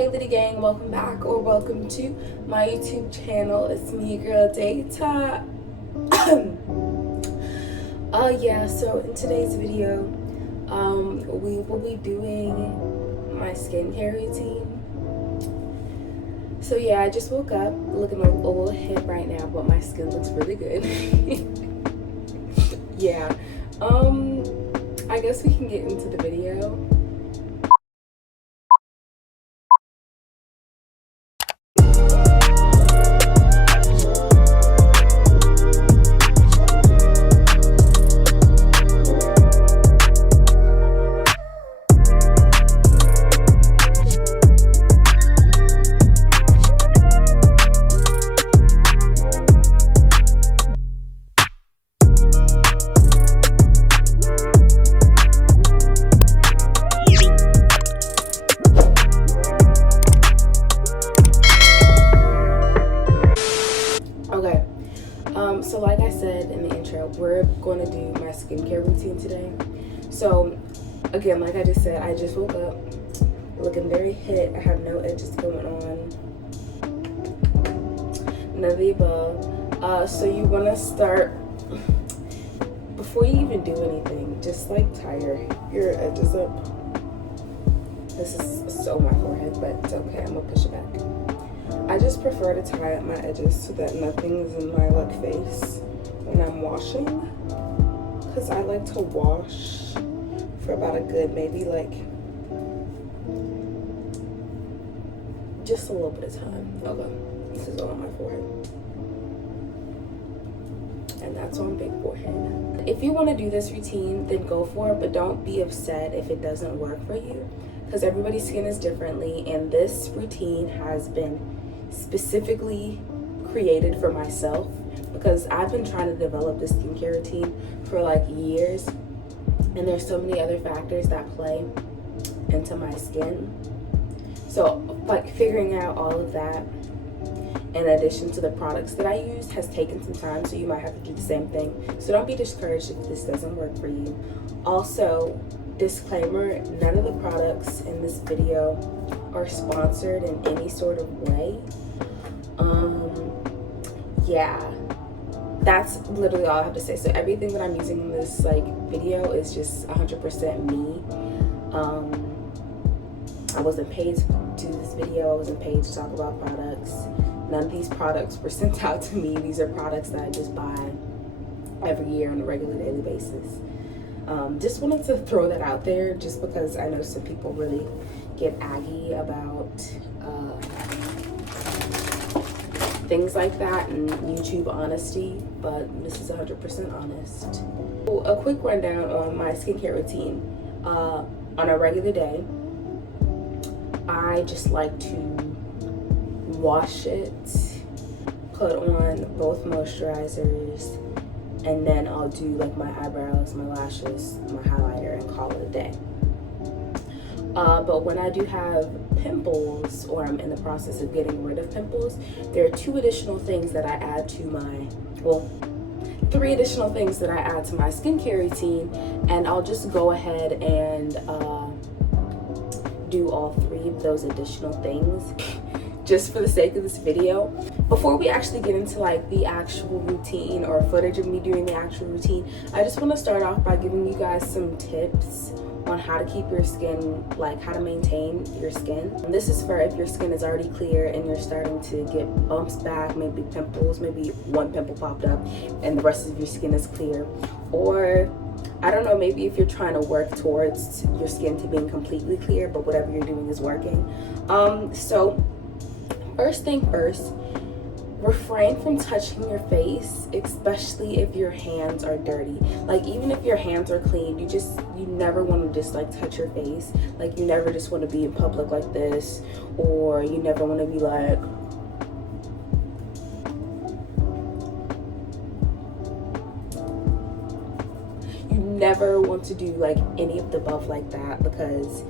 Hey Litty Gang, welcome back or welcome to my YouTube channel. It's me, girl Data. So in today's video, we will be doing my skincare routine. So yeah, I just woke up looking a little hit right now, but my skin looks really good. Yeah, I guess we can get into the video. So like I said in the intro, we're going to do my skincare routine today. So again, like I just said, I just woke up looking very hit. I have no edges going on, none of the above. So you want to start, before you even do anything, just like tie your edges up. This is so my forehead, but it's okay, I'm gonna push it back. I just prefer to tie up my edges so that nothing's in my face when I'm washing, because I like to wash for about a good maybe like just a little bit of time. Okay, this is all on my forehead, and that's on big forehead. If you want to do this routine, then go for it, but don't be upset if it doesn't work for you, because everybody's skin is differently, and this routine has been specifically created for myself because I've been trying to develop this skincare routine for like years, and there's so many other factors that play into my skin. So like figuring out all of that in addition to the products that I use has taken some time, so you might have to do the same thing. So don't be discouraged if this doesn't work for you. Also, disclaimer, none of the products in this video are sponsored in any sort of way. Yeah, that's literally all I have to say. So everything that I'm using in this like video is just 100% me. I wasn't paid to do this video. I wasn't paid to talk about products. None of these products were sent out to me. These are products that I just buy every year on a regular daily basis. Just wanted to throw that out there just because I know some people really get aggy about things like that and YouTube honesty, but this is 100% honest. A quick rundown on my skincare routine. On a regular day, I just like to wash it, put on both moisturizers, and then I'll do like my eyebrows, my lashes, my highlighter, and call it a day. But when I do have pimples, or I'm in the process of getting rid of pimples, there are three additional things that I add to my skincare routine, and I'll just go ahead and do all three of those additional things just for the sake of this video. Before we actually get into like the actual routine or footage of me doing the actual routine, I just want to start off by giving you guys some tips on how to keep your skin, like how to maintain your skin. And this is for if your skin is already clear and you're starting to get bumps back, maybe pimples, maybe one pimple popped up and the rest of your skin is clear. Or I don't know, maybe if you're trying to work towards your skin to being completely clear, but whatever you're doing is working. So first thing first, refrain from touching your face, especially if your hands are dirty. Like even if your hands are clean, you never want to just like touch your face. Like you never just want to be in public like this, or you never want to be like never want to do like any of the above like that, because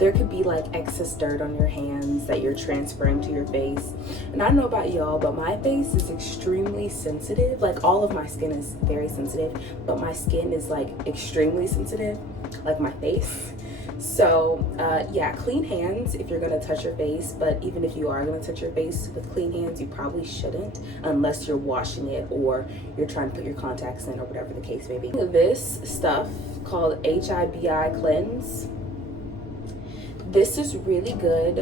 there could be like excess dirt on your hands that you're transferring to your face. And I don't know about y'all, but my face is extremely sensitive. Like all of my skin is very sensitive, but my skin is like extremely sensitive, like my face. So yeah, clean hands if you're gonna touch your face, but even if you are gonna touch your face with clean hands, you probably shouldn't unless you're washing it or you're trying to put your contacts in or whatever the case may be. This stuff called HIBI Cleanse. This is really good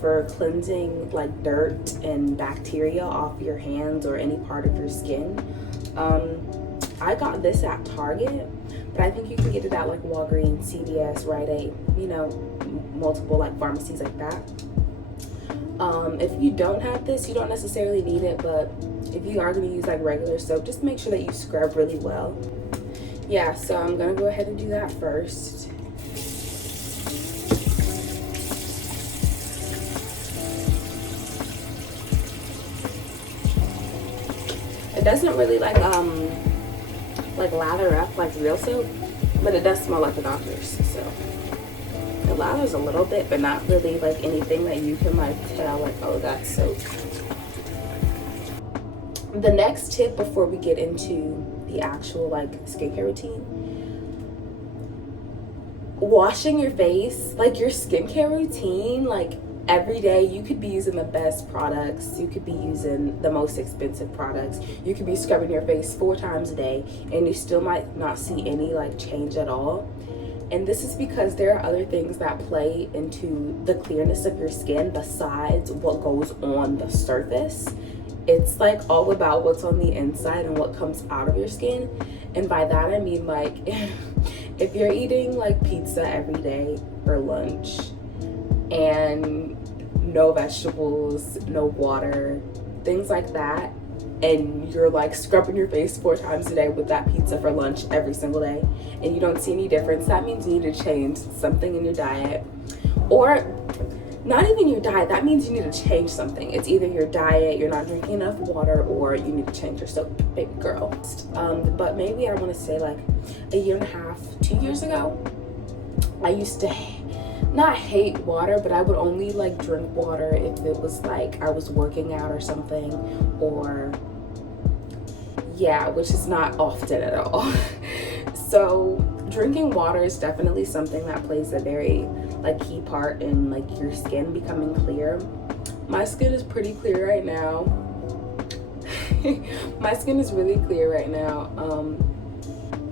for cleansing like dirt and bacteria off your hands or any part of your skin. I got this at Target, but I think you can get it at like Walgreens, CVS, Rite Aid, you know, multiple like pharmacies like that. If you don't have this, you don't necessarily need it, but if you are going to use like regular soap, just make sure that you scrub really well. Yeah, so I'm going to go ahead and do that first. It doesn't really like lather up like real soap, but it does smell like the doctor's, so it lathers a little bit, but not really like anything that you can like tell like, oh, that's soap. The next tip before we get into the actual like skincare routine, washing your face, like your skincare routine, like every day you could be using the best products, you could be using the most expensive products, you could be scrubbing your face 4 times a day and you still might not see any like change at all. And this is because there are other things that play into the clearness of your skin besides what goes on the surface. It's like all about what's on the inside and what comes out of your skin. And by that I mean like if you're eating like pizza every day for lunch and no vegetables, no water, things like that, and you're like scrubbing your face 4 times a day with that pizza for lunch every single day and you don't see any difference, that means you need to change something in your diet. Or not even your diet, that means you need to change something. It's either your diet, you're not drinking enough water, or you need to change your soap, baby girl. But maybe I want to say like a year and a half, 2 years ago, I used to not hate water, but I would only like drink water if it was like I was working out or something, or yeah, which is not often at all. So drinking water is definitely something that plays a very like key part in like your skin becoming clear. My skin is pretty clear right now. My skin is really clear right now.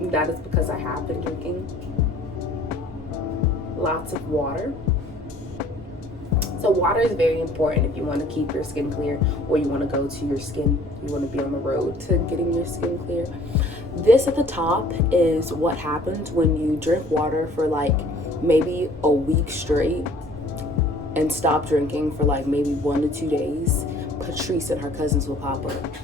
That is because I have been drinking lots of water. So water is very important if you want to keep your skin clear, or you want to go to your skin, you want to be on the road to getting your skin clear. This at the top is what happens when you drink water for like maybe a week straight and stop drinking for like maybe 1 to 2 days. Patrice and her cousins will pop up.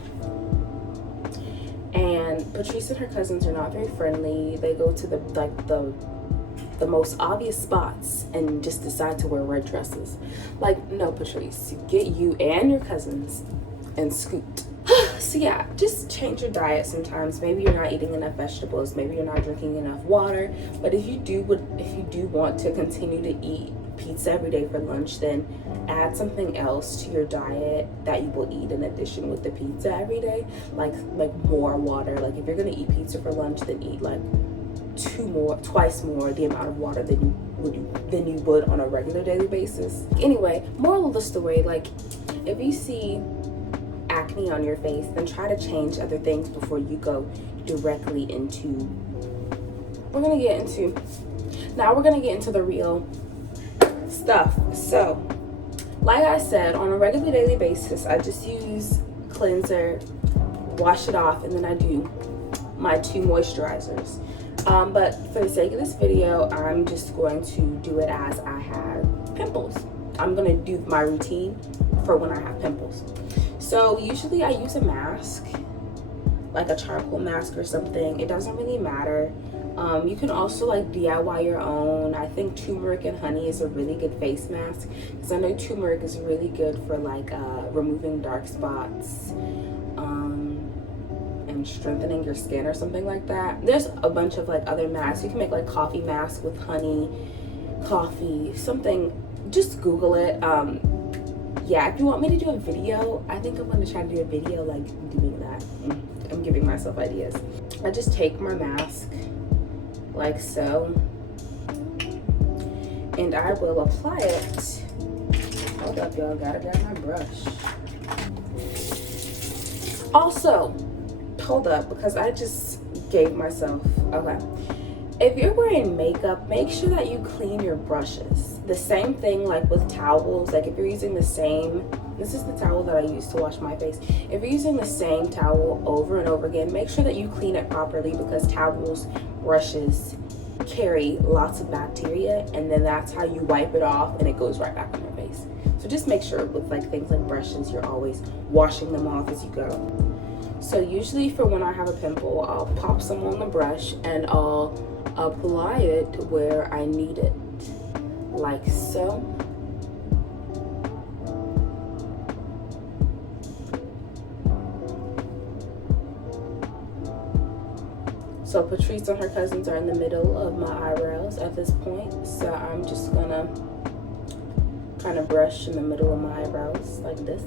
And Patrice and her cousins are not very friendly. They go to the most obvious spots and just decide to wear red dresses. Like, no, Patrice, get you and your cousins and scoot. So yeah, just change your diet sometimes. Maybe you're not eating enough vegetables, maybe you're not drinking enough water, but if you do want to continue to eat pizza every day for lunch, then add something else to your diet that you will eat in addition with the pizza every day, like more water. Like if you're gonna eat pizza for lunch, then eat like twice more the amount of water than you would on a regular daily basis. Anyway, moral of the story, like if you see acne on your face, then try to change other things before you go directly into we're gonna get into the real stuff. So like I said, on a regular daily basis, I just use cleanser, wash it off, and then I do my 2 moisturizers. But for the sake of this video, I'm just going to do it as I have pimples. I'm gonna do my routine for when I have pimples. So usually I use a mask, like a charcoal mask or something. It doesn't really matter. You can also like DIY your own. I think turmeric and honey is a really good face mask, because I know turmeric is really good for like removing dark spots and strengthening your skin or something like that. There's a bunch of like other masks. You can make like coffee mask with honey, coffee, something. Just Google it. Yeah, if you want me to do a video, I think I'm gonna try to do a video like doing that. I'm giving myself ideas. I just take my mask like so, and I will apply it. Hold up, y'all, gotta grab my brush. Also, hold up, because I just gave myself, okay. If you're wearing makeup, make sure that you clean your brushes. The same thing like with towels, like if you're using the same, this is the towel that I use to wash my face. If you're using the same towel over and over again, make sure that you clean it properly, because towels, brushes carry lots of bacteria, and then that's how you wipe it off and it goes right back on your face. So just make sure with like things like brushes, you're always washing them off as you go. So usually for when I have a pimple, I'll pop some on the brush and I'll apply it where I need it, like so. So Patrice and her cousins are in the middle of my eyebrows at this point, so I'm just gonna kind of brush in the middle of my eyebrows like this.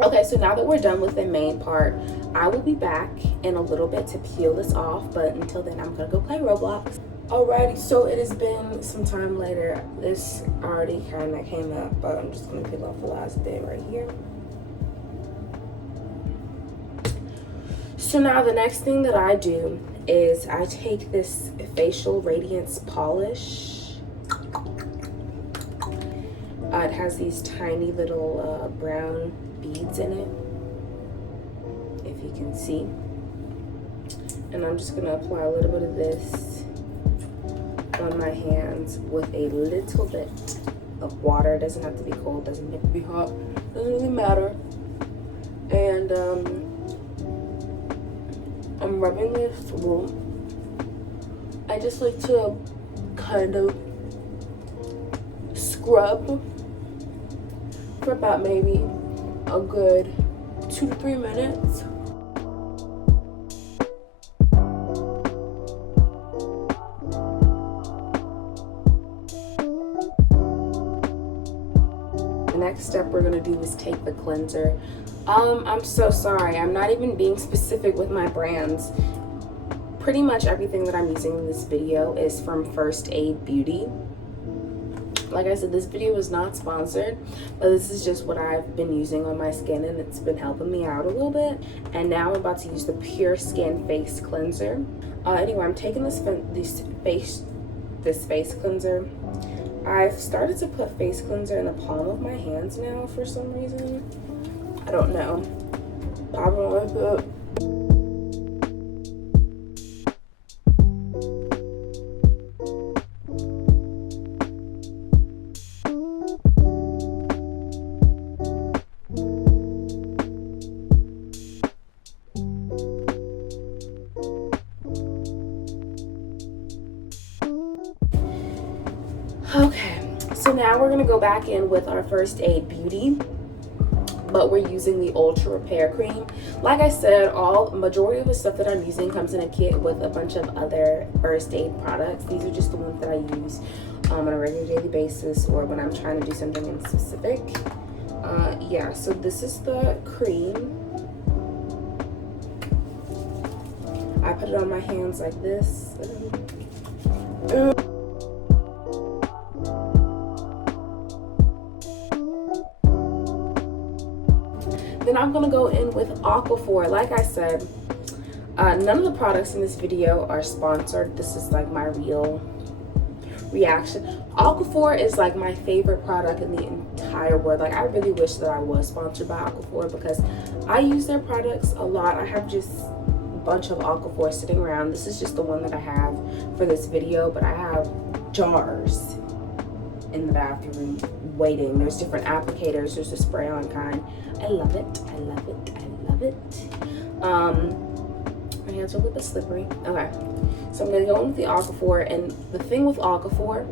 Okay, so now that we're done with the main part, I will be back in a little bit to peel this off, but until then I'm gonna go play Roblox. Alrighty, so it has been some time later. This already kind of came up, but I'm just gonna peel off the last bit right here. So now the next thing that I do is I take this facial radiance polish. It has these tiny little brown beads in it, if you can see, and I'm just gonna apply a little bit of this on my hands with a little bit of water. It doesn't have to be cold, doesn't have to be hot, doesn't really matter. And I'm rubbing this through. I just like to kind of scrub for about maybe a good 2 to 3 minutes. The next step we're gonna do is take the cleanser. I'm so sorry, I'm not even being specific with my brands. Pretty much everything that I'm using in this video is from First Aid Beauty. Like I said, this video is not sponsored, but this is just what I've been using on my skin, and it's been helping me out a little bit. And now I'm about to use the Pure Skin Face Cleanser. Anyway, I'm taking this face cleanser. I've started to put face cleanser in the palm of my hands now for some reason. I don't know. I don't like it. Okay, so now we're gonna go back in with our First Aid Beauty, but we're using the Ultra Repair Cream. Like I said, majority of the stuff that I'm using comes in a kit with a bunch of other First Aid products. These are just the ones that I use on a regular daily basis or when I'm trying to do something in specific. Yeah, so this is the cream. I put it on my hands like this. Then I'm gonna go in with Aquaphor. Like I said, none of the products in this video are sponsored. This is like my real reaction. Aquaphor is like my favorite product in the entire world. Like I really wish that I was sponsored by Aquaphor because I use their products a lot. I have just a bunch of Aquaphor sitting around. This is just the one that I have for this video, but I have jars in the bathroom waiting. There's different applicators. There's a spray-on kind. I love it. I love it. I love it. My hands are a little bit slippery. Okay, so I'm gonna go in with the Aquaphor, and the thing with Aquaphor,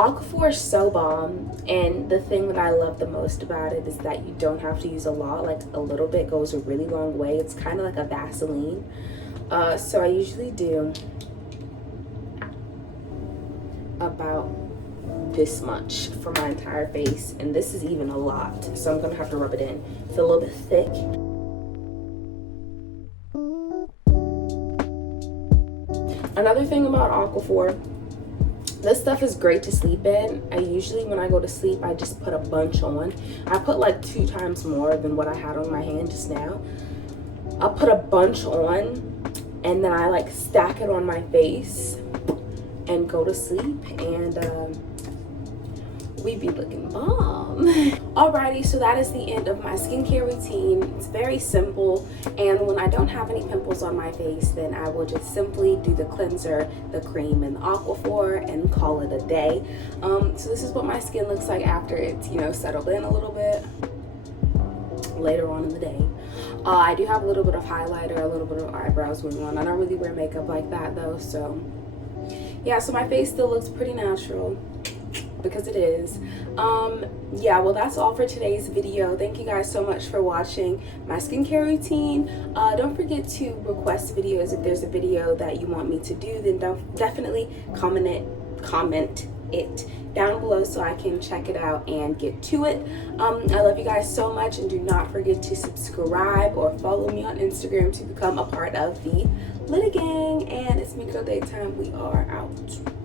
Aquaphor is so bomb, and the thing that I love the most about it is that you don't have to use a lot. Like a little bit goes a really long way. It's kind of like a Vaseline. So I usually do about this much for my entire face, and this is even a lot, so I'm gonna have to rub it in. It's a little bit thick. Another thing about Aquaphor, this stuff is great to sleep in. I usually, when I go to sleep, I just put a bunch on. I put like 2 times more than what I had on my hand just now. I'll put a bunch on, and then I like stack it on my face and go to sleep, and we be looking bomb. Alrighty, so that is the end of my skincare routine. It's very simple, and when I don't have any pimples on my face, then I will just simply do the cleanser, the cream, and the Aquaphor and call it a day. So this is what my skin looks like after it's, you know, settled in a little bit later on in the day. I do have a little bit of highlighter, a little bit of eyebrows going on. I don't really wear makeup like that though, so yeah, so my face still looks pretty natural, because it is. Yeah, well, that's all for today's video. Thank you guys so much for watching my skincare routine. Don't forget to request videos. If there's a video that you want me to do, then definitely comment it down below so I can check it out and get to it. I love you guys so much, and do not forget to subscribe or follow me on Instagram to become a part of the Litty Gang. And it's me, girl, daytime. We are out.